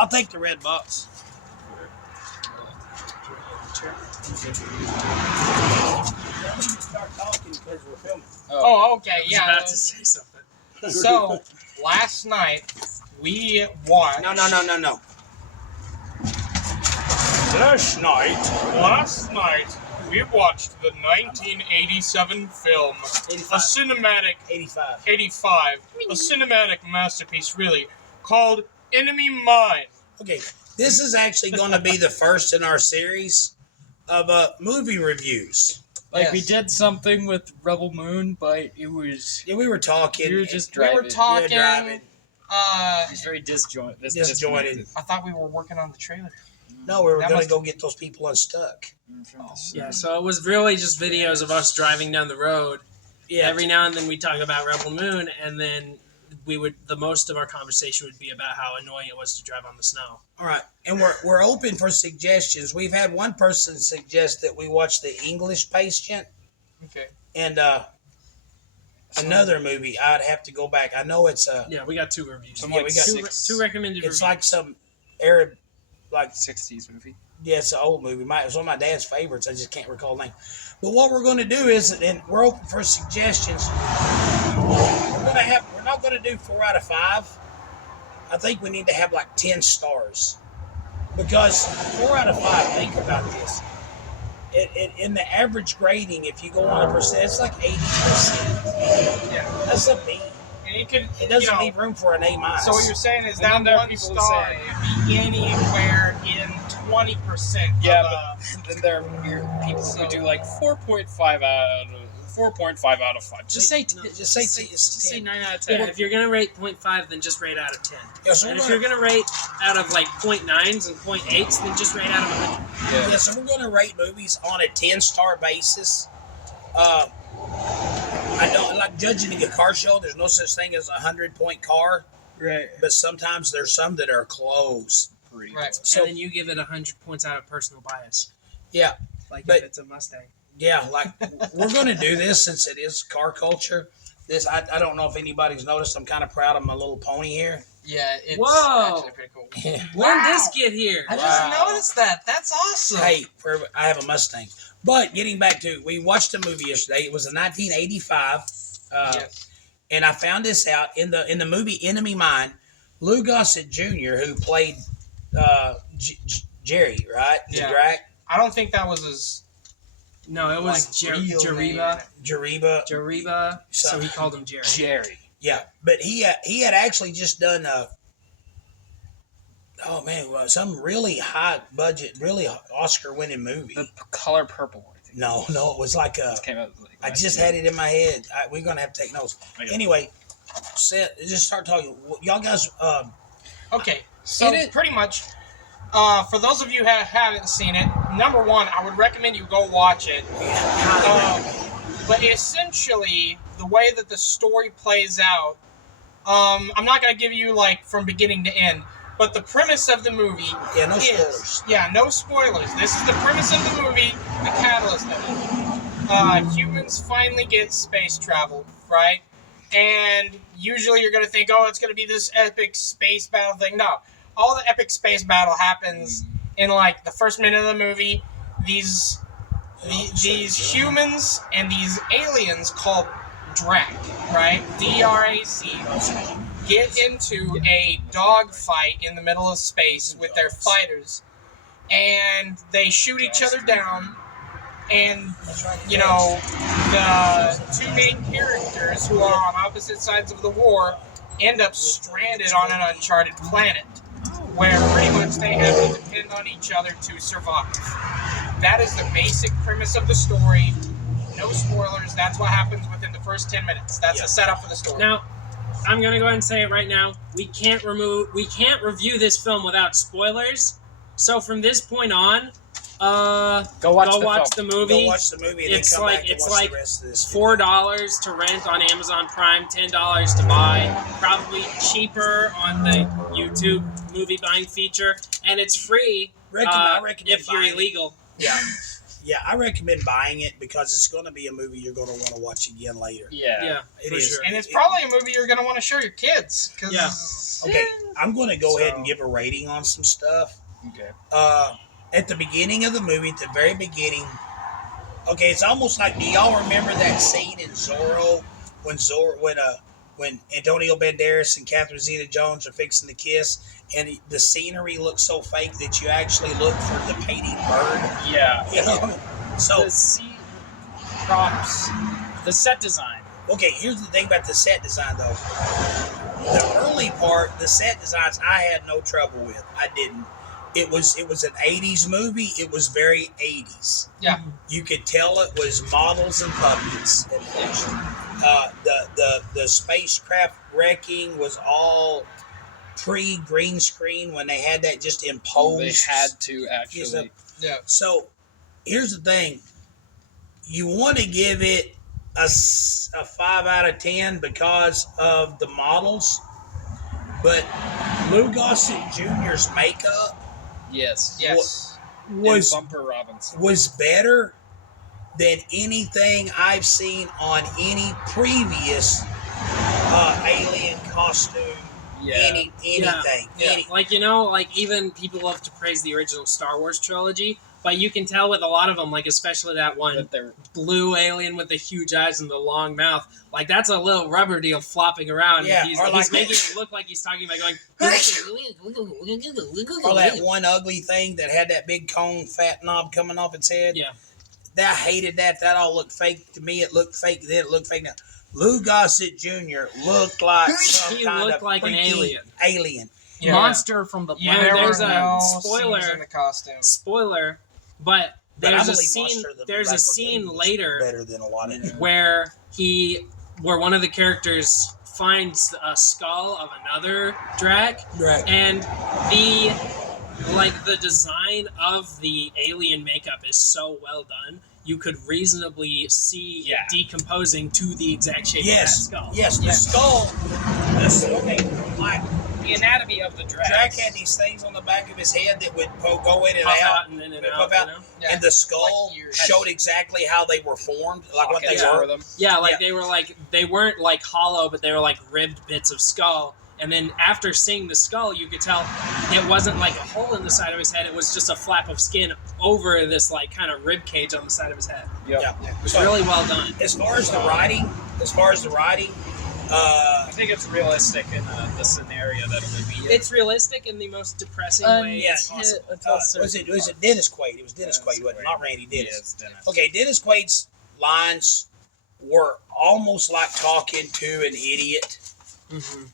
I'll take the red box. Start talking because we're filming. Oh, okay, I was yeah. about to say something. So, last night, we watched... No. Last night, we watched the 1987 film, 85. a cinematic... 85. 85, a cinematic masterpiece, really, called Enemy Mine. Okay, this is actually going to be the first in our series of movie reviews. Like, we Yes. did something with Rebel Moon, but it was... Yeah, we were talking. We were just We driving. were talking... driving. It was very disjointed. Disjointed. I thought we were working on the trailer. No, we were That going to must- go get those people unstuck. Yeah, so it was really just videos of us driving down the road. Yeah, Every now and then we talk about Rebel Moon, and then the most of our conversation would be about how annoying it was to drive on the snow. all right. And we're open for suggestions. We've had one person suggest that we watch The English Patient Okay. and another movie. I'd have to go back. I know it's Yeah, we got 2 reviews. Yeah, we got two recommended it's reviews. like some Arab, like 60s movie. yeah, it's an old movie. It's one of my dad's favorites. I just can't recall the name. But what we're going to do is, and we're open for suggestions. We're not going to do 4 out of 5. I think we need to have like 10 stars, because 4 out of 5. Think about this. In the average grading, if you go on a percent, it's like 80%. Yeah. That's a B. And it could, It doesn't you know, leave room for an A minus. so what you're saying is And that then there are one people who star say- could be anywhere in 20%. Yeah, of, Then there are people who do like 4.5 out of 5. Just say Just say 10. 9 out of Yeah, 10. if you're going to rate 0.5, then just rate out of 10. Yeah, so And we're if you're gonna, going to rate out of like 0.9s and 0.8s, then just rate out of 100. yeah, so we're going to rate movies on a 10-star basis. I don't like judging a car show. There's no such thing as a 100-point car, Right. but sometimes there's some that are close. right. So And then you give it 100 points out of personal bias. yeah, Like But- if it's a Mustang. yeah, like we're going to do this since it is car culture. I don't know if anybody's noticed. I'm kind of proud of my little pony here. Yeah, it's Whoa. actually pretty cool. When did this get here? I Wow. just noticed that. That's awesome. Hey, I have a Mustang. But getting back to, we watched a movie yesterday. It was a 1985. Yes. And I found this out in the movie Enemy Mine. Lou Gossett Jr., who played Jerry, right? Yeah. Drac? I don't think that was his... No, it was Like, real Jariba. Jariba. Jariba. So he called him Jerry. Jerry. Yeah, but he had actually just done some really high budget, really Oscar winning movie. The Color Purple, I think. No, it was like Came out like I last just year. had it in my head. We're gonna have to take notes. Okay. Anyway, just start talking. Y'all guys, Okay, so pretty much, for those of you who haven't seen it, number one, I would recommend you go watch it. But essentially, the way that the story plays out, I'm not going to give you, like, from beginning to end, but the premise of the movie yeah, no is... spoilers. Yeah, no spoilers. This is the premise of the movie, the catalyst of it. Humans finally get space travel, right? And usually you're going to think, oh, it's going to be this epic space battle thing. No. All the epic space battle happens in, like, the first minute of the movie. These humans and these aliens called Drac, right? D-R-A-C, get into a dogfight in the middle of space with their fighters. And they shoot each other down. And, you know, the two main characters who are on opposite sides of the war end up stranded on an uncharted planet, where pretty much they have to depend on each other to survive. That is the basic premise of the story. No spoilers. That's what happens within the first 10 minutes. That's the setup for the story. Now, I'm gonna go ahead and say it right now. We can't review this film without spoilers. So from this point on, Go watch the movie. Go watch the movie and It's then come like- back and it's watch like the rest of this. $4 to rent on Amazon Prime, $10 to buy, probably cheaper on the YouTube movie buying feature, and it's free I recommend if you're buying it. illegal. Yeah. Yeah, I recommend buying it because it's going to be a movie you're going to want to watch again later. Yeah, It for is. sure. And it's probably a movie you're going to want to show your kids. 'Cause Yeah. Okay, I'm going to go ahead So- and give a rating on some stuff. Okay. At the beginning of the movie, at the very beginning, okay, it's almost like, do y'all remember that scene in Zorro when Antonio Banderas and Catherine Zeta-Jones are fixing to kiss, and the scenery looks so fake that you actually look for the painting bird? Yeah. You know? So, The scene props, the set design. okay, here's the thing about the set design, though. The early part, the set designs, I had no trouble with. I didn't. It was an 80s movie. It was very 80s. Yeah. You could tell it was models and puppets. The spacecraft wrecking was all pre-green screen when they had that just imposed. They had to actually. Yeah. So here's the thing. You want to give it a 5 out of 10 because of the models, but Lou Gossett Jr.'s makeup Yes. Yes. was And Bumper Robinson. was better than anything I've seen on any previous alien costume. Yeah. Anything. Yeah, Any- like like even people love to praise the original Star Wars trilogy, but you can tell with a lot of them, like especially that one That they're blue alien with the huge eyes and the long mouth, like that's a little rubber deal flopping around. Yeah, he's, or he's like- making it look like he's talking about going. Or that one ugly thing that had that big cone fat knob coming off its head. Yeah. That I hated that. That all looked fake to me. It looked fake then. It looked fake now. Lou Gossett Jr. looked like some He kind looked of like an freaky alien. alien. Yeah. monster from the Yeah, There there's were a no spoiler. scenes in the costume. Spoiler, but But I there's a believe scene. Monster the There's a Michael scene Jackson was later better than a lot of where one of the characters finds a skull of another Drac, Right. and the design of the alien makeup is so well done. You could reasonably see Yeah. it decomposing to the exact shape Yes. of that skull. Yes. The skull. Okay. Like The anatomy of the Drac. Drac had these things on the back of his head that would go in and Puff out. out and in and They out. puff out. You know? Yeah. And the skull Like ears. showed exactly how they were formed, like what they Pockets were. for them. Yeah, like Yeah. they weren't like hollow, but they were like ribbed bits of skull. And then after seeing the skull, you could tell it wasn't like a hole in the side of his head. It was just a flap of skin over this like kind of rib cage on the side of his head. Yep. Yeah. It was So, really well done. as far as the writing, I think it's realistic in the scenario that it would be in. It's realistic in the most depressing way yeah, possible. was it Dennis Quaid? It was Dennis Quaid, wasn't it? Not Randy Dennis. Yes, Dennis. Okay, Dennis Quaid's lines were almost like talking to an idiot. Mhm.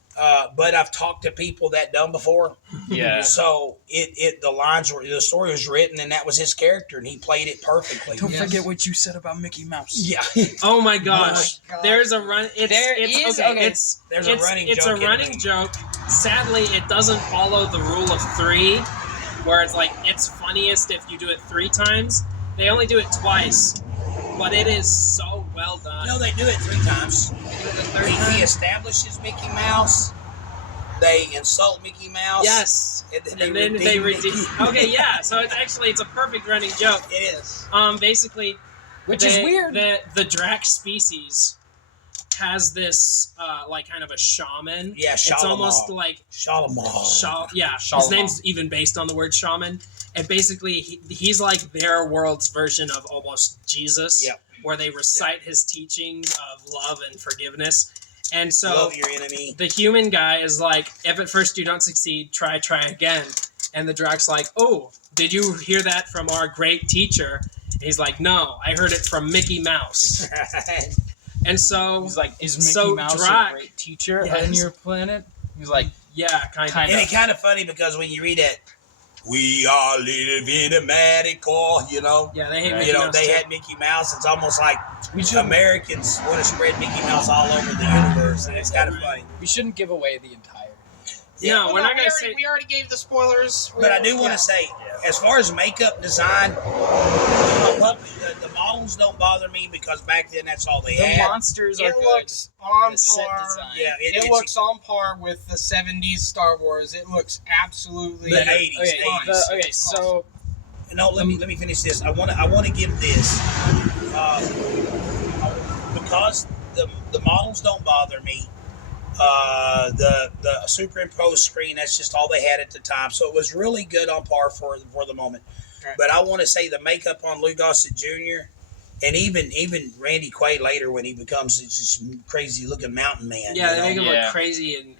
But I've talked to people that done before, Yeah. so the story was written, and that was his character, and he played it perfectly. Don't Yes. forget what you said about Mickey Mouse. Yeah, Oh my gosh! God. There's a run. It's There's a running it's joke a in running it. joke. Sadly, it doesn't follow the rule of 3, where it's like it's funniest if you do it 3 times. They only do it twice, but it is so well done. No, they do it 3 times. He establishes Mickey Mouse. They insult Mickey Mouse. Yes. And And then they redeem. Okay, yeah. So it's a perfect running joke. It is. Basically, Which is weird. The Drac species has this like kind of a shaman. Yeah, It's Shalimar. almost like Shalimar. his Shalimar. name's even based on the word shaman, and basically he's like their world's version of almost Jesus, Yep. where they recite his teachings of love and forgiveness. And so Love your enemy. the human guy is like, if at first you don't succeed, try again. And the Drac's like, oh, did you hear that from our great teacher? And he's like, no, I heard it from Mickey Mouse. And so, He's like, is Mickey So Mouse Drac- a great teacher Yes. on your planet? He's like, yeah, kind Kinda. And of. it's kind of funny because when you read that, we are living in America, Yeah, they hate Right. Mickey Mouse. they too. had Mickey Mouse. It's almost like we shouldn't, Americans want to spread Mickey Mouse all over the universe, and it's kind of funny. we shouldn't give away the entire. No, Well, we're not we going to already- say. We already gave the spoilers. But I do want to say, as far as makeup design, the models don't bother me because back then that's all they The had. monsters are It good. looks on The set par. design. Yeah, It it's looks on par with the 70s Star Wars. It looks absolutely The 80s. Okay, fine. okay, so No, let me finish this. I want to give this because the models don't bother me. The superimposed screen, that's just all they had at the time, so it was really good on par for the moment. Right. But I want to say the makeup on Lou Gossett Jr. and even Randy Quaid later when he becomes this crazy looking mountain man. Yeah, you they know? make him Yeah. look crazy and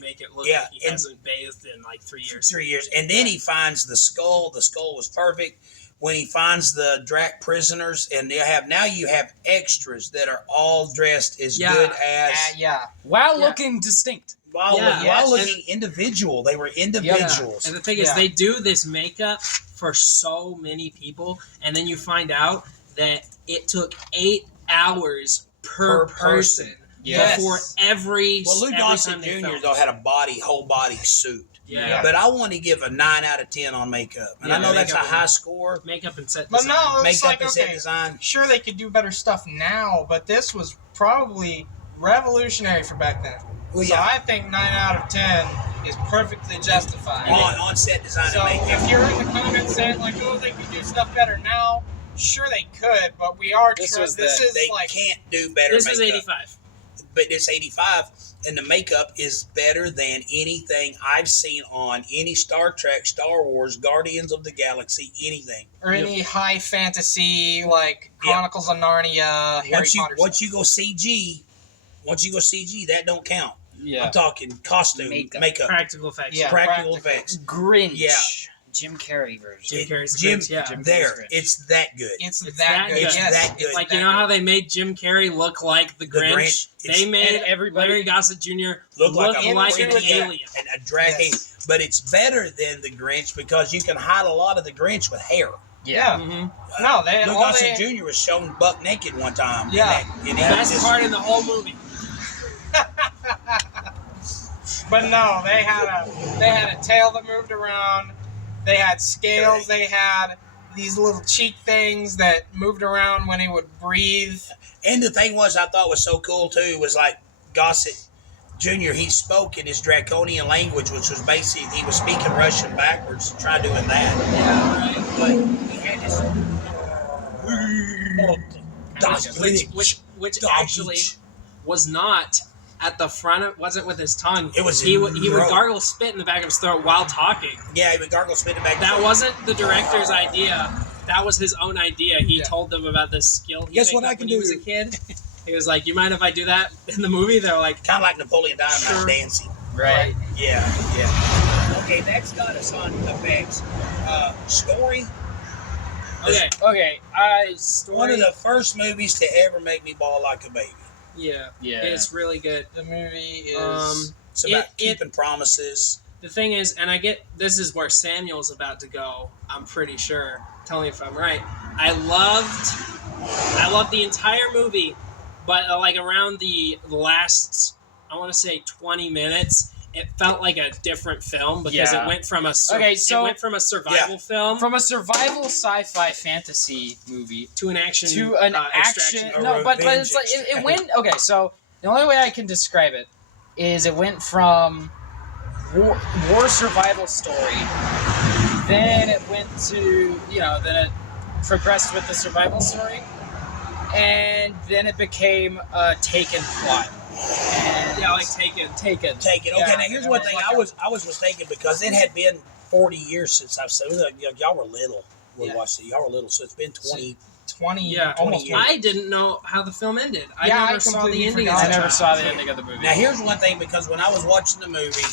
make it look Yeah, like he and- hasn't bathed in like 3 years. 3 years, and then he finds the skull. The skull was perfect. When he finds the Drac prisoners, and you have extras that are all dressed as Yeah. good as Yeah. While Yeah. looking distinct. while Yeah. looking individual. They were individuals. And the thing is, Yeah. they do this makeup for so many people, and then you find out that it took 8 hours per person Yes. before every Well, Lou every Gossett time they Jr. filmed. though had a whole body suit. Yeah. But I want to give a 9 out of 10 on makeup, and I Yeah, know that's a makeup high and- score. Makeup and set But design. no, it's Makeup like, and set okay, design. sure they could do better stuff now, but this was probably revolutionary for back then. Well, So yeah. I think 9 out of 10 is perfectly justified. On set design So and makeup. if you're in the comments saying like, oh, they could do stuff better now, sure they could, but we are This trying. was This the- is They like can't do better This makeup. is 85. But it's 85, and the makeup is better than anything I've seen on any Star Trek, Star Wars, Guardians of the Galaxy, anything. or any high fantasy like Chronicles of Narnia, Harry Potter. Once you go CG, that don't count. Yeah. I'm talking costume, makeup. Practical effects. Yeah. practical practical. effects. Grinch. Yeah. Jim Carrey version. Jim Carrey's Jim, Grinch, yeah. Jim there, Carrey's Grinch. it's that good. It's It's that that good. good. It's Yes. that good. It's Like, that you know how good. they made Jim Carrey look like the Grinch? Grinch, They made and everybody- Larry Gossett Jr. Look like look a like an pretty- alien. and a dragon, Yes. but it's better than the Grinch because you can hide a lot of the Grinch with hair. Yeah. Mm-hmm. No, they Lou all Gossett they, Jr. was shown buck naked one time. Yeah. and Best part in the whole movie. But no, they had a tail that moved around. They had scales. They had these little cheek things that moved around when he would breathe. And the thing was, I thought was so cool too was like Gossett Jr. He spoke in his draconian language, which was basically he was speaking Russian backwards. Try doing that, Yeah, right. but he had this. Which actually was not at the front of, wasn't with his tongue. It was he in would throat. gargle spit in the back of his throat while talking. Yeah, he would gargle spit it back. That wasn't the director's idea. That was his own idea. He Yeah. told them about this skill he Guess picked what up I can when he do? was a kid. He was like, "You mind if I do that in the movie?" They're like, kind of like Napoleon Dynamite Sure. dancing. Right. Yeah. Okay, that's got us on effects. Story. "Okay, Okay. One of the first movies to ever make me bawl like a baby. yeah, Yeah. it's really good." The movie is. It's about It- keeping promises. The thing is, and I get this is where Samuel's about to go. I'm pretty sure. Tell me if I'm right. I loved the entire movie, but like around the last, I want to say 20 minutes, it felt like a different film because Yeah. it went from a Okay, it went from a survival film From a survival sci-fi fantasy movie to an action to an extraction. action. A No, but revenge it's like it extraction. went. Okay, so the only way I can describe it is it went from war survival story, then it went to then it progressed with the survival story, and then it became a Taken plot. And Yeah, like Taken. Taken. Take it. Okay, Yeah, now here's it one was thing. like I was mistaken because it had been 40 years since I've seen it. Y'all were little when we Yeah. watched it. Y'all were little, so it's been 20. 20, Yeah, almost 20 years. I didn't know how the film ended. I Yeah, I never saw the completely ending. forgot. as I a never child. saw the ending of the movie. Now here's one thing because when I was watching the movie,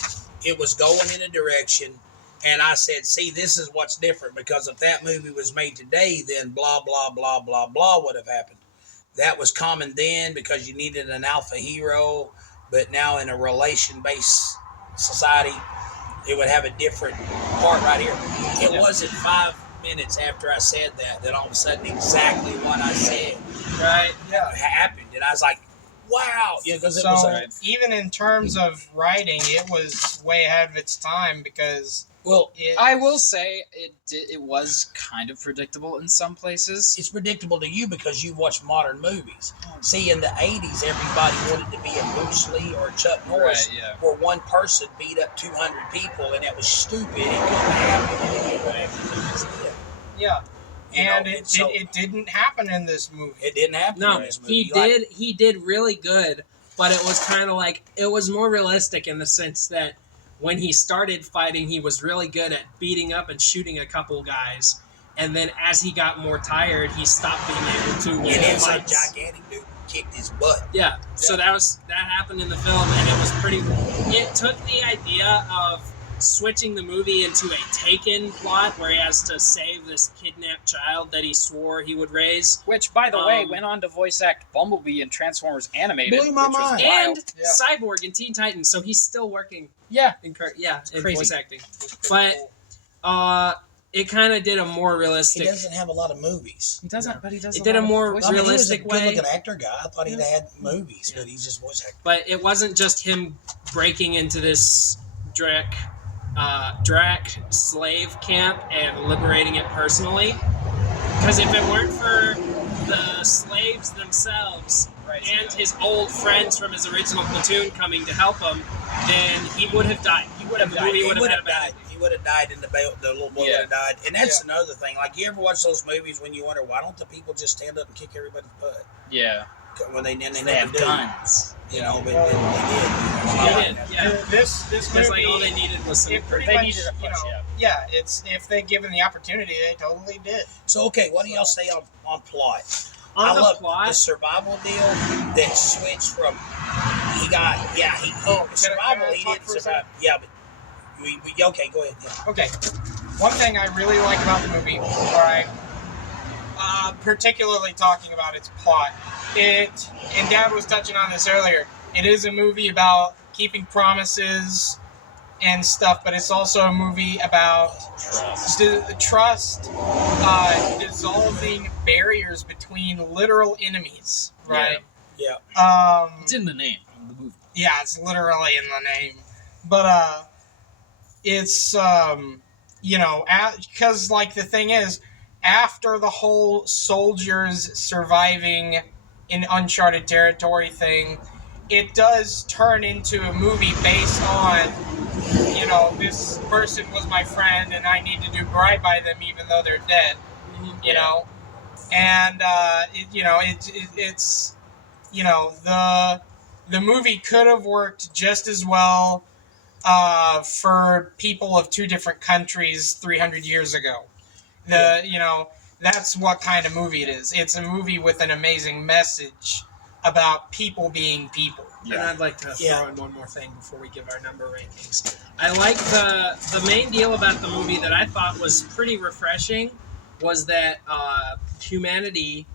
it was going in a direction, and I said, "See, this is what's different because if that movie was made today, then blah blah blah blah blah would have happened." That was common then because you needed an alpha hero, but now in a relation-based society, it would have a different part right here. It Yeah. wasn't 5 minutes after I said that all of a sudden exactly what I said Right. Yeah. happened, and I was like, "Wow!" Yeah, because it So was even in terms of writing, it was way ahead of its time because well. I will say it was kind of predictable in some places. It's predictable to you because you've watched modern movies. See, in the 80s, everybody wanted to be a Bruce Lee or a Chuck Norris, Right, yeah. where one person beat up 200 people, and it was stupid. It couldn't happen. Yeah. You And know, it didn't happen in this movie. It didn't happen No, in this movie. he did really good, but it was kind of like it was more realistic in the sense that when he started fighting, he was really good at beating up and shooting a couple guys, and then as he got more tired, he stopped being able to And then some fight. gigantic dude kicked his butt. Yeah, so that happened in the film, and it was pretty. It took the idea of switching the movie into a Taken plot where he has to save this kidnapped child that he swore he would raise, Which, by the way, Um, went on to voice act Bumblebee in Transformers Animated. Blew my which was mind. wild. and Yeah. Cyborg in Teen Titans. So he's still working Yeah, in crazy. voice acting. But it kind of did a more He realistic. doesn't have a lot of movies. he doesn't, but he does. It did a more I mean, he was a realistic way. good-looking actor guy. I thought he'd had movies, but he's just voice acting. But it wasn't just him breaking into this Drac slave camp and liberating it personally. Because if it weren't for the slaves themselves and his old friends from his original platoon coming to help him, then he would have died. He would have died. He He would would have have had a bad died. He would have died in the little boy would have died. And that's another thing. Like, you ever watch those movies when you wonder, why don't the people just stand up and kick everybody's butt? Yeah, When they they never have do. guns. You know, but they did. He did, yeah. This Because movie, like all they needed was some. it pretty They much, needed a push, yeah. It's if they given the opportunity, they totally did. So, okay, what do y'all say on plot? On I the love plot, the survival deal that switched from survival. can I He talk didn't for a survive. Yeah, but we okay. Go ahead. Yeah. Okay. One thing I really like about the movie, all right, particularly talking about its plot, and Dad was touching on this earlier, it is a movie about keeping promises and stuff, but it's also a movie about trust, dissolving barriers between literal enemies, right? Yeah. It's in the name of the movie. Yeah, it's literally in the name. But, it's, because, like, the thing is, after the whole soldiers surviving in uncharted territory thing, it does turn into a movie based on, this person was my friend and I need to do right by them even though they're dead, you know? And, it's the movie could have worked just as well for people of two different countries 300 years ago. That's what kind of movie it is. It's a movie with an amazing message about people being people. and I'd like to throw in one more thing before we give our number rankings. I like the main deal about the movie that I thought was pretty refreshing was that humanity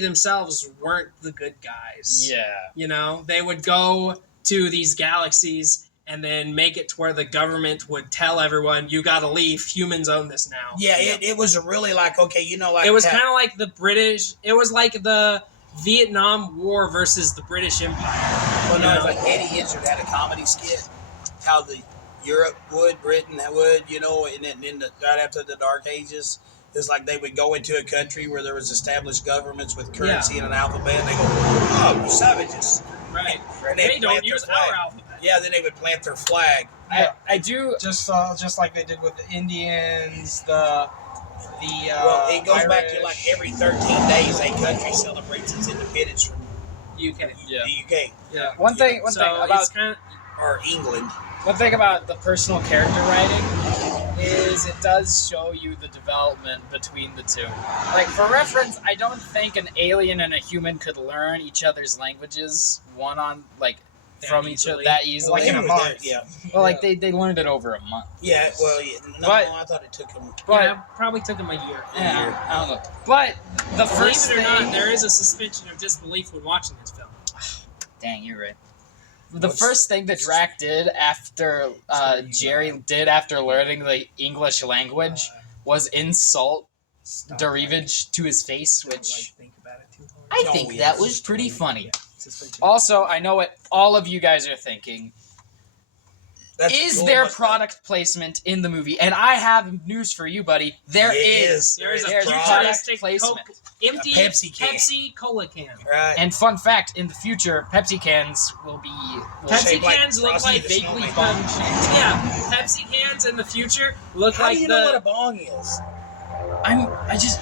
themselves weren't the good guys. Yeah. They would go to these galaxies and then make it to where the government would tell everyone, you gotta leave, humans own this now. Yeah, it was a really like, okay, like... It was kind of like the British, it was like the Vietnam War versus the British Empire. Well, no, it's like Eddie Izzard had a comedy skit, how the Europe would, Britain would, and then right after the Dark Ages, it's like they would go into a country where there was established governments with currency and an alphabet, and they go, oh, savages. Right. And They they'd don't plant their use flag. our alphabet. Yeah, then they would plant their flag. I do. Just like they did with the Indians, Well, it goes back to Irish. like every 13 days a country celebrates its independence from UK. Yeah. the UK Yeah. One thing So about it's kind of, or England. One thing about the personal character writing is it does show you the development between the two. Like, for reference, I don't think an alien and a human could learn each other's languages from each other that easily. Like in a They were month. there, Well, like they learned it over a month. No, But- I thought it took them. But yeah, probably took them a year. yeah, I don't know. But the first Believe it or thing, not, there is a suspension of disbelief when watching this film. dang, you're right. The first thing that Drac did after Jerry did after learning the English language was insult Derivage to his face, which think about it too hard. I think that was pretty funny. Also, I know what all of you guys are thinking. Is there product placement in the movie? And I have news for you, buddy. There is. There's a There's futuristic placement. empty Pepsi can. Pepsi Cola can. Right. And fun fact, in the future, Pepsi cans will be Pepsi shaped like cans look Frosty like the vaguely Snowman. bong shaped. Yeah, Pepsi cans in the future look How like do you know what a the bong is? I just.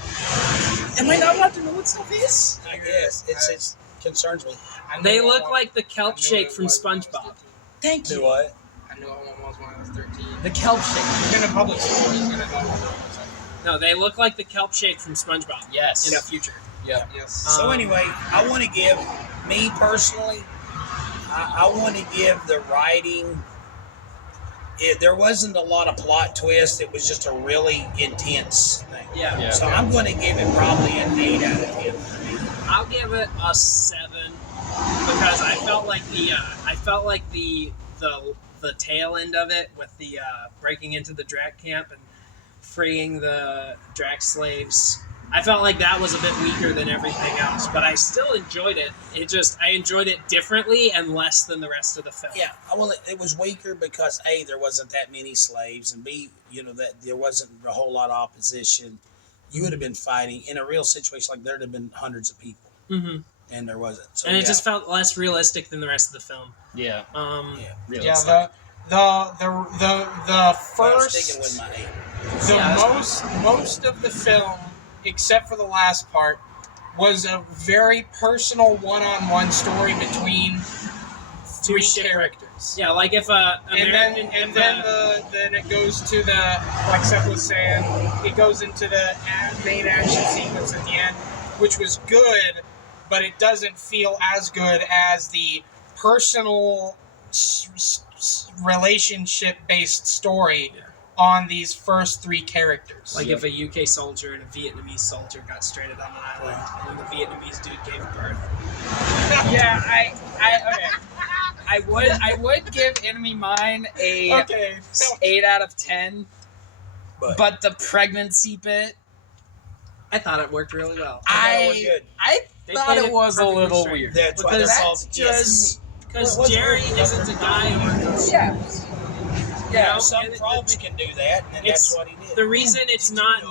Am I not allowed to know what stuff is? I guess it concerns me. I knew They what look one- like the I kelp knew shake what from it was when I was SpongeBob. 13. Thank Do you. what? I knew what one was when I was 13. The kelp shake. Even in public school, he's gonna know what it was. No, they look like the kelp shake from SpongeBob Yes. in the future. Yep. Yes. So Um, anyway, I want to give me personally. I want to give the writing. There wasn't a lot of plot twist. It was just a really intense thing. Yeah. Yeah. So I'm going to give it probably an 8 out of 10. I'll give it a 7 because I felt like the tail end of it with the breaking into the Drac camp and freeing the Drac slaves. I felt like that was a bit weaker than everything else, but I still enjoyed it. I enjoyed it differently and less than the rest of the film. Yeah, well, it was weaker because A, there wasn't that many slaves, and B, that there wasn't a whole lot of opposition. You would have been fighting in a real situation like there'd have been hundreds of people, Mm-hmm. and there wasn't. So, And it yeah. just felt less realistic than the rest of the film. Yeah. Yeah. Really. Yeah. The I'm first. sticking with my 8. The Yeah. most of the film, except for the last part, was a very personal one-on-one story between three characters. Yeah, like if Then it goes to the, like Seth was saying, it goes into the main action sequence at the end, which was good, but it doesn't feel as good as the personal relationship-based story on these first 3 characters. Like if a UK soldier and a Vietnamese soldier got stranded on an island, and then the Vietnamese dude gave birth. Yeah, I would give Enemy Mine a Okay. 8 out of 10, But, but the pregnancy bit, I thought it worked really well. I was good. I They thought played it was a perfectly little straight. weird. That's why Because they're that's called just because Well, it Jerry wasn't- isn't a guy who Yeah. Yeah, know, some and frogs can do that, and it's- that's what he did. the reason it's not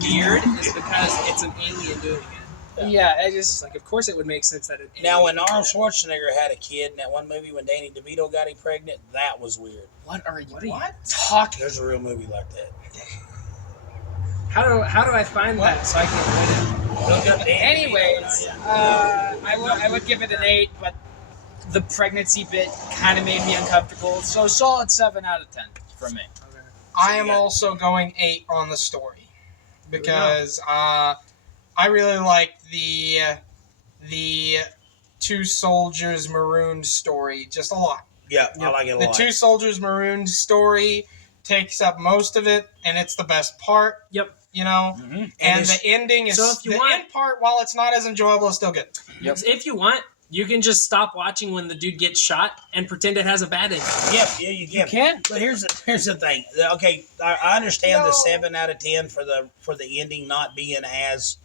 weird is because it's an alien doing it. Yeah, I It's just like, of course, it would make sense that it. Now, when Arnold Schwarzenegger had a kid in that one movie when Danny DeVito got him pregnant, that was weird. what are you What are you- talking? There's a real movie like that. How do I find that so I can Look up Danny Anyways, DeVito. I would give it an 8, but the pregnancy bit kind of made me uncomfortable. So solid 7 out of 10 from me. I am also going 8 on the story because I really liked the 2 soldiers marooned story just a lot. Yeah, I like it a The lot. 2 soldiers marooned story takes up most of it, and it's the best part. Yep. You know, And and it's- the ending is So if you the want- end part. While it's not as enjoyable, it's still good. Yep. If you want, you can just stop watching when the dude gets shot and pretend it has a bad ending. yeah, you can. You can. But here's the thing. Okay, I understand the No. 7 out of 10 for the ending not being as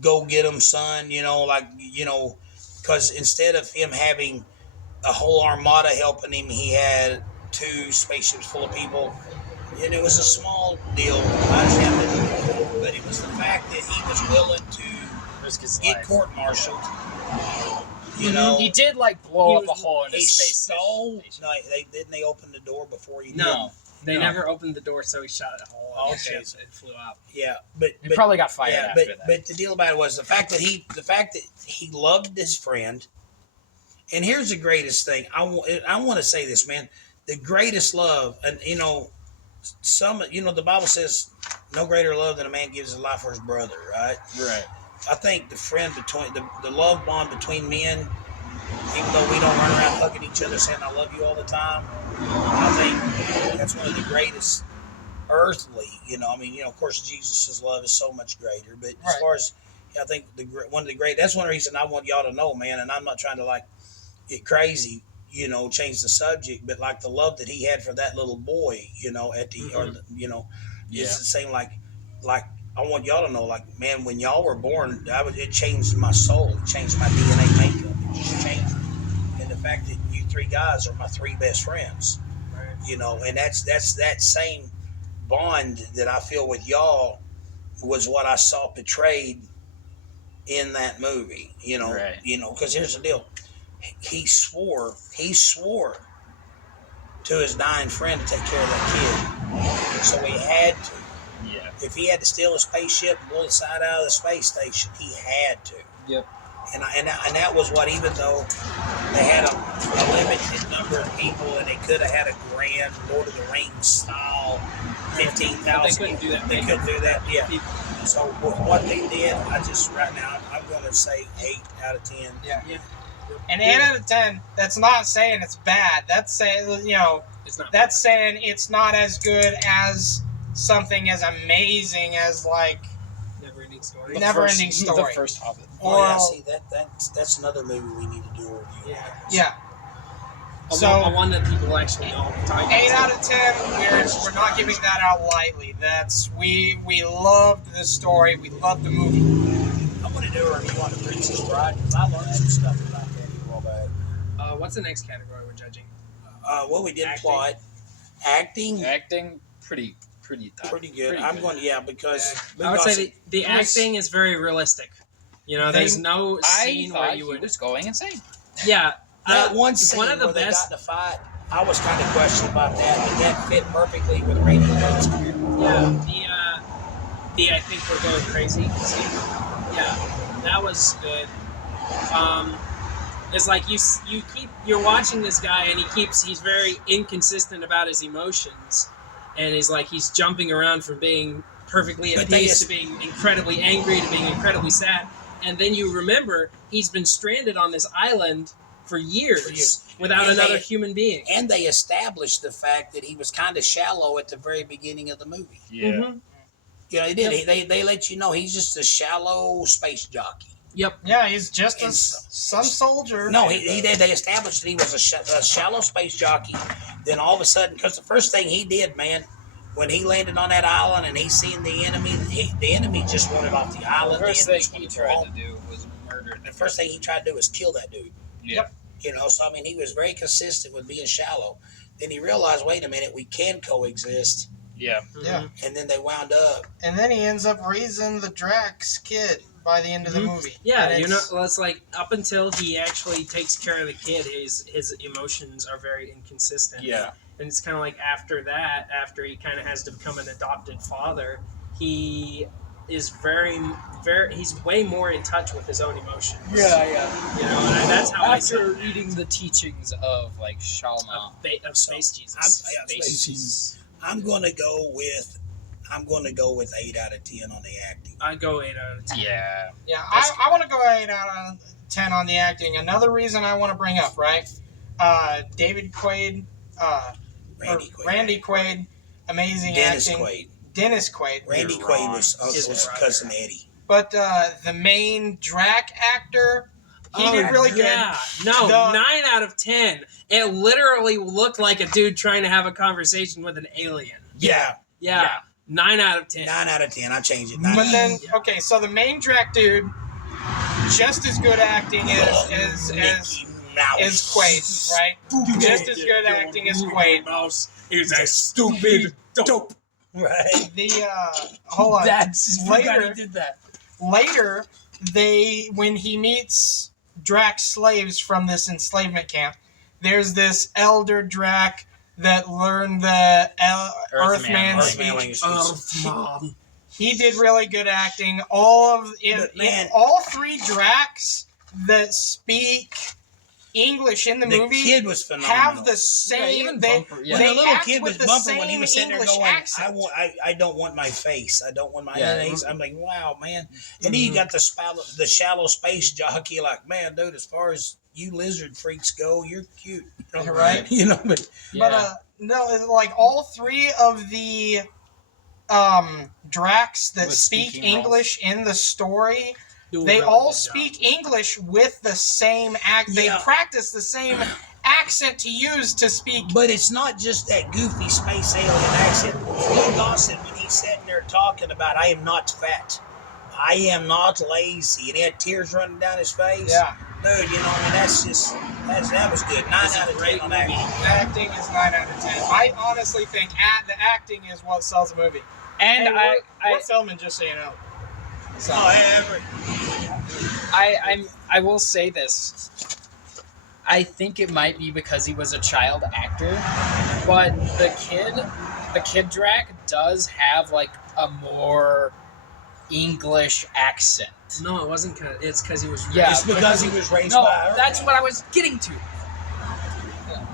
go get 'em, son. Because instead of him having a whole armada helping him, he had 2 spaceships full of people, and it was a small deal. I understand that, but it was the fact that he was willing to Risk his get life. court-martialed. You know, He did blow He up a was- hole in he his space. stole. No, they open the door before he No. They No. never opened the door, so he shot a hole. Oh, and okay. it flew out. did. Yeah, but He probably got fired yeah, after but that. but the deal about it was the fact that he loved his friend. And here's the greatest thing. I want to say this, man. The greatest love, and the Bible says, no greater love than a man gives his life for his brother, right? Right. I think the friend between the love bond between men, even though we don't run around hugging each other saying I love you all the time, I think that's one of the greatest earthly. Of course, Jesus' love is so much greater. But as Right. far as I think one of the great, that's one reason I want y'all to know, man. And I'm not trying to get crazy, change the subject, but the love that he had for that little boy, at the it's the same. Like I want y'all to know, man, when y'all were born, it changed my soul. It changed my DNA makeup. It just changed. And the fact that you 3 guys are my 3 best friends, and that's that same bond that I feel with y'all was what I saw portrayed in that movie. Right. Because here's the deal. He swore to his dying friend to take care of that kid. So he had to. Yeah. If he had to steal a spaceship and blow the side out of the space station, he had to. Yep. And that was what, even though they had a limited number of people and they could have had a grand Lord of the Rings style 15,000. They couldn't do that. They couldn't do that. Yeah. So with what they did, right now I'm going to say 8 out of 10. Yeah. Yeah. And 8 out of 10, that's not saying it's bad. That's saying, It's not. that's saying it's not as good as something as amazing as, like, Never-ending story. The Never-ending story. The first Hobbit. Oh yeah, Or- see that's another movie we need to do a review. Yeah. yeah. A So- one that people actually know. 8 out of 10, we're not giving that out lightly. We loved the story. We loved the movie. I'm going to do a review on The Princess Bride because I learned some stuff about that a while back. What's the next category we're judging? Well, we did Acting. plot. Acting, Acting, pretty top. pretty good. Pretty I'm good. going, because I would say the it was- acting is very realistic. You know, there's no I scene where thought you he would. was going insane. Yeah. that one scene one of the where they best. got in the fight, I was kind of questioning about that, but that fit perfectly with Rainy Quaid's character. Yeah. The I think we're going crazy scene. Yeah, that was good. It's like you're watching this guy and he's very inconsistent about his emotions, and he's jumping around from being perfectly at But they peace just- to being incredibly angry to being incredibly sad, and then you remember he's been stranded on this island for years without And another they- human being. And they established the fact that he was kind of shallow at the very beginning of the movie. Yeah. Mhm. You know, they did. They let you know he's just a shallow space jockey. Yep. Yeah, he's just And some soldier. No, he did. They established that he was a shallow space jockey. Then all of a sudden, because the first thing he did, man, when he landed on that island and he seen the enemy, the enemy just wanted off the The island. first the enemy thing he just wanted tried home. to do was murder. The first thing he tried to do was kill that dude. Yeah. You know, so I mean, he was very consistent with being shallow. Then he realized, wait a minute, we can coexist. Yeah. Yeah. And then they wound up. And then he ends up raising the Drax kid by the end of the Mhm. movie. Yeah, And you know, it's- well, it's like up until he actually takes care of the kid, his emotions are very inconsistent. Yeah. And it's kind of like after that, after he kind of has to become an adopted father, he is he's way more in touch with his own emotions. Yeah. You know, and that's how I see After reading the teachings of like Shalma, of Space Jesus. I'm going to go with 8 out of 10 on the acting. I go 8 out of 10. yeah, Yeah, I want to go 8 out of 10 on the acting. Another reason I want to bring up, right? David Quaid, Randy Quaid, amazing Dennis acting. Quaid. Dennis Quaid. Randy You're Quaid wrong. was His Uncle's brother. cousin Eddie. But the main Drac actor, he did really good. Yeah, no, The- 9 out of 10. It literally looked like a dude trying to have a conversation with an alien. Yeah. Yeah, 9 out of 10. 9 out of 10. I changed it. But 9. then, okay, so the main Drac dude, just as good acting as Mickey Mouse. Quaid, right? Just as good acting as Quaid. Mouse is a stupid dope. Right. The hold on. that's Later- he did that. Later, when he meets Drac slaves from this enslavement camp, there's this elder Drac that learned the Earthman Earthman speech. Mom. He did really good acting. All three Dracs that speak English in the The movie kid was phenomenal. have the same. even they Bumper, yeah. When they the little act kid with was the bumping when he same was sitting there English going, accent. I don't want my face. I don't want my Yeah. face. I'm like, wow, man. And then you got the shallow space jockey, like, man, dude, as far as you lizard freaks go, you're cute. You know, Right. You know, but But no, like all three of the Dracs that With speak speaking roles. English in the story, Do a they really all good speak English with the same They Yeah. practice the same accent to use to speak. But it's not just that goofy space alien accent. Will Dawson, when he's sitting there talking about, I am not fat, I am not lazy, and he had tears running down his face. Yeah, Dude, you know, I mean, that was good. 9 out of 10 on that. acting is 9 out of 10. I honestly think the acting is what sells the movie. And Hey, we're filming, just so you know. So, Oh, I will say this. I think it might be because he was a child actor, but the kid Drac does have like a more English accent. No, it wasn't. It's because he was. Yeah, It's because he was raised No, by her. that's what I was getting to.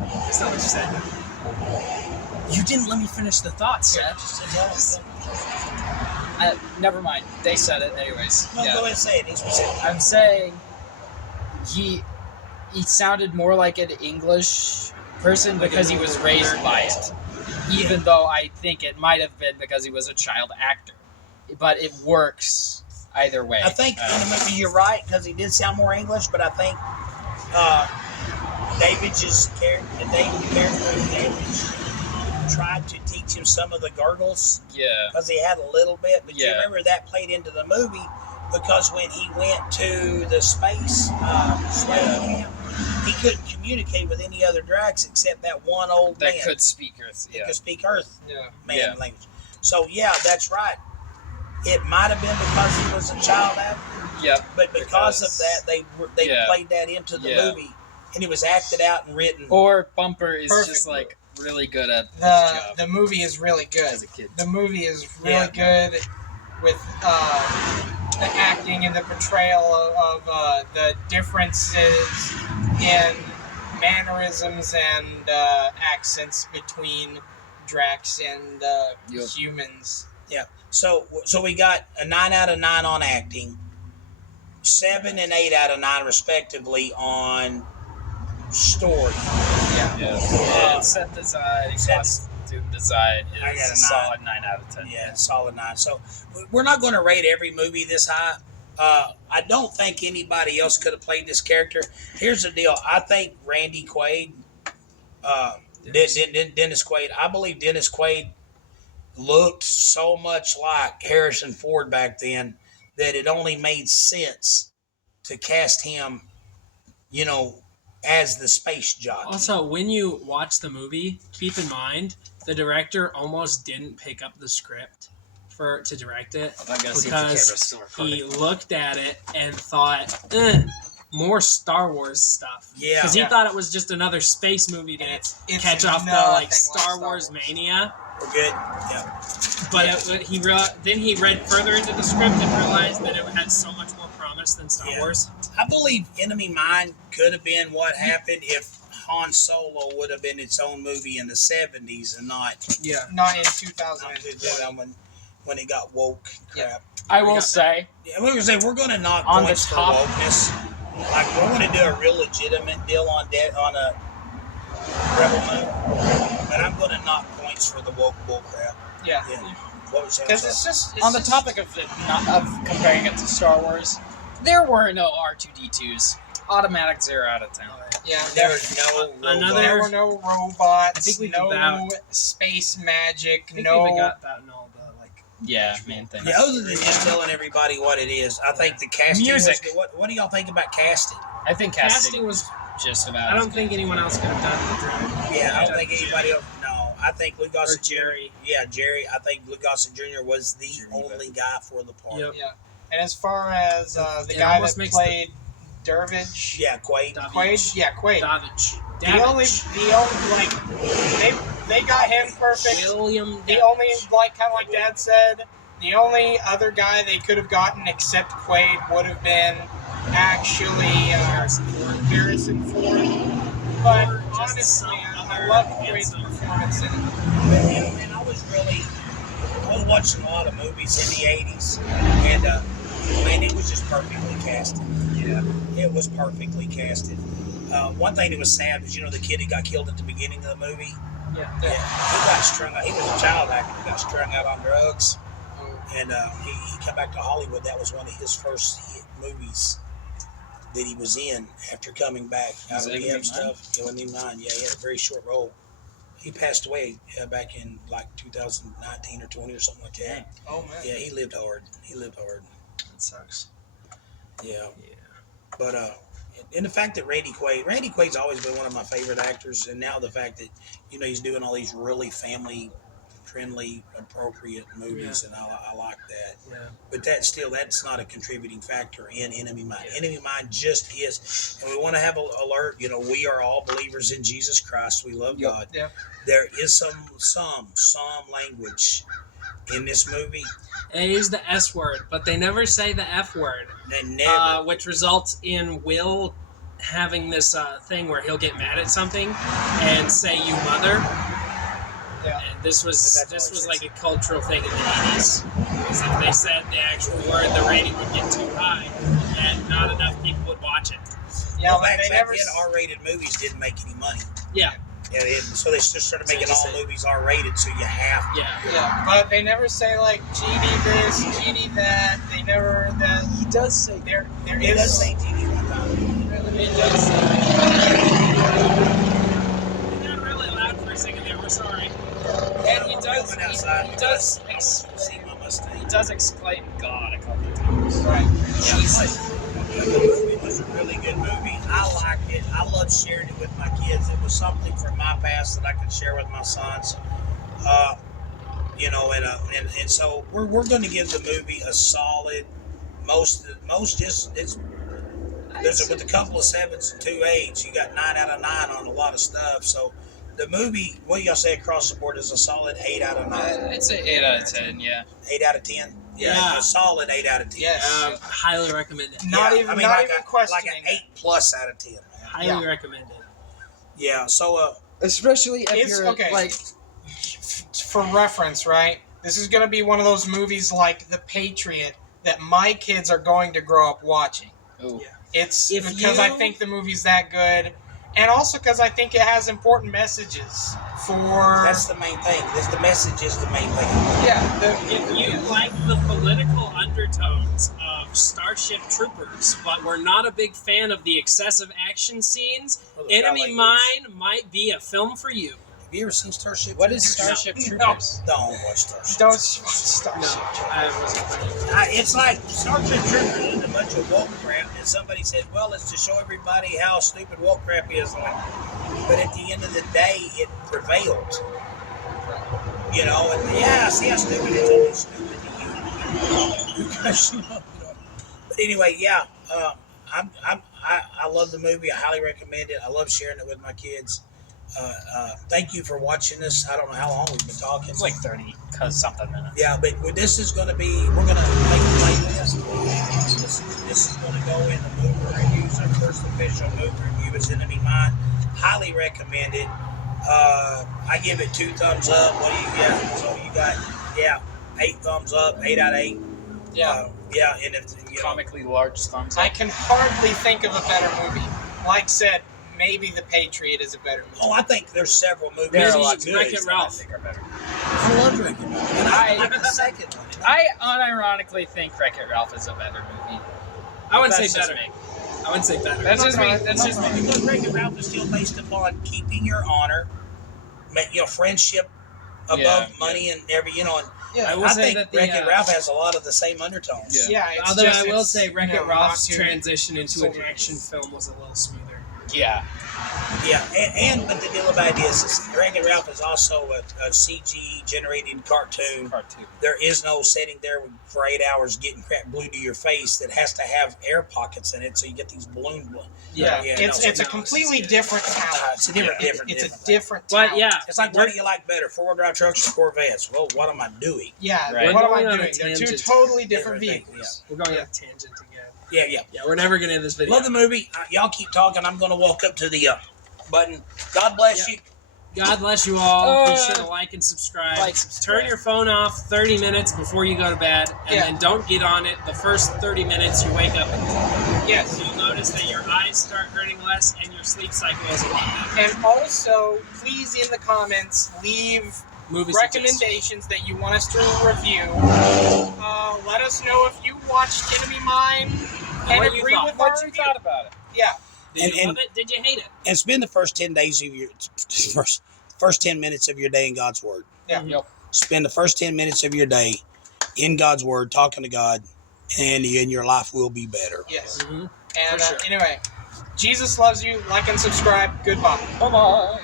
That's not what you said. You didn't let me finish the thought, Seth. Never mind. They said it anyways. No, Yeah. go ahead and say it. He's specific. I'm saying he sounded more like an English person Like because an he was old raised nerd. by it. Even though I think it might have been because he was a child actor. But it works either way. I think in the movie you're right because he did sound more English, but I think David's character, David, tried to teach him some of the gurgles Yeah. because he had a little bit. But you Yeah. remember that played into the movie because when he went to the space camp, he couldn't communicate with any other Dracs except that one old That man could speak Earth. that Yeah. could speak Earth Yeah. man Yeah. language. So yeah, that's right. It might have been because he was a child actor, Yep. but because of that, they Yeah. played that into the Yeah. movie, and it was acted out and written. Or Bumper is Perfect. just like really good at his The job the movie is really good. as a kid. The movie is really good with the acting and the portrayal of the differences in mannerisms and accents between Drax and Yep. humans. So we got a 9 out of 9 on acting, 7 and 8 out of 9 respectively on story. And set design, Set- costume design I got is a a solid 9 out of 10. Yeah, solid 9. So we're not going to rate every movie this high. I don't think anybody else could have played this character. Here's the deal. I think Randy Quaid, Dennis Quaid, I believe Dennis Quaid looked so much like Harrison Ford back then that it only made sense to cast him, as the space jockey. Also, when you watch the movie, keep in mind the director almost didn't pick up the script to direct it I'm gonna see if the camera's because still recording. he looked at it and thought, more Star Wars stuff. Yeah. Because he thought it was just another space movie to It's catch off the nothing like Star Wars mania. We're good. Yeah. But then he read further into the script and realized that it had so much more promise than Star Yeah. Wars. I believe Enemy Mine could have been what happened if Han Solo would have been its own movie in the 70s and not Yeah. Not in 2020. when it got woke crap. I will say, Yeah, we're going to knock On the points for top- wokeness. Like, we're going to do a real legitimate deal on a Rebel Moon. But I'm going to knock points for the woke bull crap. Yeah. Yeah. What was that? Because it's just on the topic of comparing it to Star Wars, there were no R2D2s. Automatic 0 out of 10. Yeah, There was no Another- there were no robots, I think we no about- space magic, I think no. we got that in all the Yeah, main thing. Yeah, other than just telling everybody what it is, I think the casting Music. was good. What do y'all think about casting? I think casting was. just about. I don't think anyone else could have done the Yeah, I don't think anybody else. No, I think Luke Or Gossett Jerry. Yeah, Jerry. I think Luke Gossett Jr. was the only guy for the part. Yep. Yeah, and as far as the It guy almost that makes played Dervich, Yeah, Quaid. Quaid, yeah, Quaid. Davidge. The only they got him perfect. William. The only kind of like Dad said, the only other guy they could have gotten except Quaid would have been actually Harrison Ford. But Or just honestly, some I other love Quaid's handsome- performance in it. And I was watching a lot of movies in the '80s, and man, it was just perfectly casted. Yeah. It was perfectly casted. One thing that was sad was, the kid that got killed at the beginning of the movie. Yeah. Yeah, he got strung out. He was a child actor who got strung out on drugs, and he came back to Hollywood. That was one of his first hit movies that he was in after coming back out of rehab stuff. Yeah, Enemy Mine. Yeah, he had a very short role. He passed away back in like 2019 or 20 or something like that. Oh man. Yeah, he lived hard. That sucks. Yeah. But and the fact that Randy Quaid's always been one of my favorite actors, and now the fact that he's doing all these really family friendly, appropriate movies, and I like that. Yeah. But that's not a contributing factor in Enemy Mine. Enemy Mine just is, and we want to have an alert. We are all believers in Jesus Christ. We love God. Yep. There is some language in this movie. They use the S word, but they never say the F word, That never. which results in Will having this thing where he'll get mad at something and say "you mother." Yeah. And this was But that's always like a cultural thing in the 80s. Because if they said the actual word, the rating would get too high, and not enough people would watch it. Yeah, Well, but back they never. then, R-rated movies didn't make any money. Yeah, So they just started So making just all say- movies R-rated, so you have to. yeah. Yeah, but they never say like GD this, GD that. They never that. He does say There It is. does say TV one time. it does say It got really loud for a second there. We're sorry. and he does Filming outside. he does See my Mustang. he does exclaim God a couple of times. Right. The movie was a really good movie. I liked it. I loved sharing it with my kids. It was something from my past that I could share with my sons. And so we're going to give the movie a solid. Most just it's. With a couple of 7s and 2 8s, you got 9 out of 9 on a lot of stuff. So the movie, what do y'all say across the board, is a solid 8 out of 9, It's an 8 out of 10. Yeah. 8 out of 10. Yeah. A solid 8 out of 10. Yes. Highly recommend it. Not Yeah, even I mean, not like even a, questioning. like an 8 plus out of 10. Man. Highly recommend it. Yeah. So Especially if It's- you're okay. like For reference, right? This is going to be one of those movies like The Patriot that my kids are going to grow up watching. ooh. It's If because I you- think the movie's that good, and also because I think it has important messages for. that's the main thing. The message is the main thing. yeah. If you like the political undertones of Starship Troopers, but we're not a big fan of the excessive action scenes, Or the Enemy ballet Mine might be a film for you. Have you ever seen Starship? What is Troopers? Starship No. Troopers? Don't watch Starship. Don't start. No, I wasn't. It's like Starship Troopers is a bunch of woke crap, and somebody said, "Well, it's to show everybody how stupid woke crap is." But at the end of the day, it prevailed. And see how stupid it's only stupid to you. Because, But anyway, yeah, I love the movie. I highly recommend it. I love sharing it with my kids. Thank you for watching this. I don't know how long we've been talking. It's like 30 something minutes. Yeah, but this is going to be, we're going to make a playlist. This is going to go in the movie reviews. Our first official movie review is Enemy Mine. Highly recommend it. I give it 2 thumbs up. What do you got? So you got, 8 thumbs up, 8 out of 8. Yeah. And if, Comically large thumbs I up. can hardly think of a better movie. Like said, maybe The Patriot is a better movie. I think there's several movies. There are that a lot are of good. Wreck-It Ralph. I think are better. I love Wreck-It Ralph. And I like the second one. I unironically think Wreck-It Ralph is a better movie. I wouldn't That's say just better. me. I wouldn't say better. That's just me. That's just me. Because Wreck-It Ralph is still based upon keeping your honor, friendship above Yeah, money and every, and I will I say think that Wreck-It Ralph has a lot of the same undertones. Yeah. Yeah, it's Although just, I will it's, say Wreck-It you know, Ralph's not too- transition into an so- action film was a little smoother. Yeah. Yeah, but the deal about it is Wreck-It Ralph is also a CG generated cartoon. Cartoon. There is no sitting there for 8 hours getting crap glued to your face that has to have air pockets in it, so you get these balloons. Yeah, Yeah, it's no, it's a no, completely it's- different talent. It's a different It's thing. a different But talent. yeah, It's like, what do you like better, 4-wheel drive trucks or Corvettes? Well, what am I doing? Yeah, Right. what am We're I going on a doing? They're two tangent. totally different Different thing, vehicles. we're going Yeah. on a tangent again. Yeah. Yeah, we're never gonna end this video. Love the movie. Y'all keep talking. I'm going to walk up to the button. God bless you. God bless you all. Be Uh, sure to like and subscribe. like, subscribe. Turn your phone off 30 minutes before you go to bed, and Yeah. then don't get on it the first 30 minutes you wake up. Yes. You'll notice that your eyes start hurting less and your sleep cycle is a lot better. And also, please in the comments leave Movie suggestions. recommendations that you want us to review. Let us know if you watched Enemy Mine and what you agree thought. with What our you review. thought about it? Yeah. Did you And- love it? Did you hate it? And spend the first 10 days of your first 10 minutes of your day in God's Word. Yeah. Yep. Spend the first 10 minutes of your day in God's Word, talking to God, and your life will be better. Yes. Mm-hmm. And For sure. anyway, Jesus loves you. Like and subscribe. Goodbye. Bye-bye.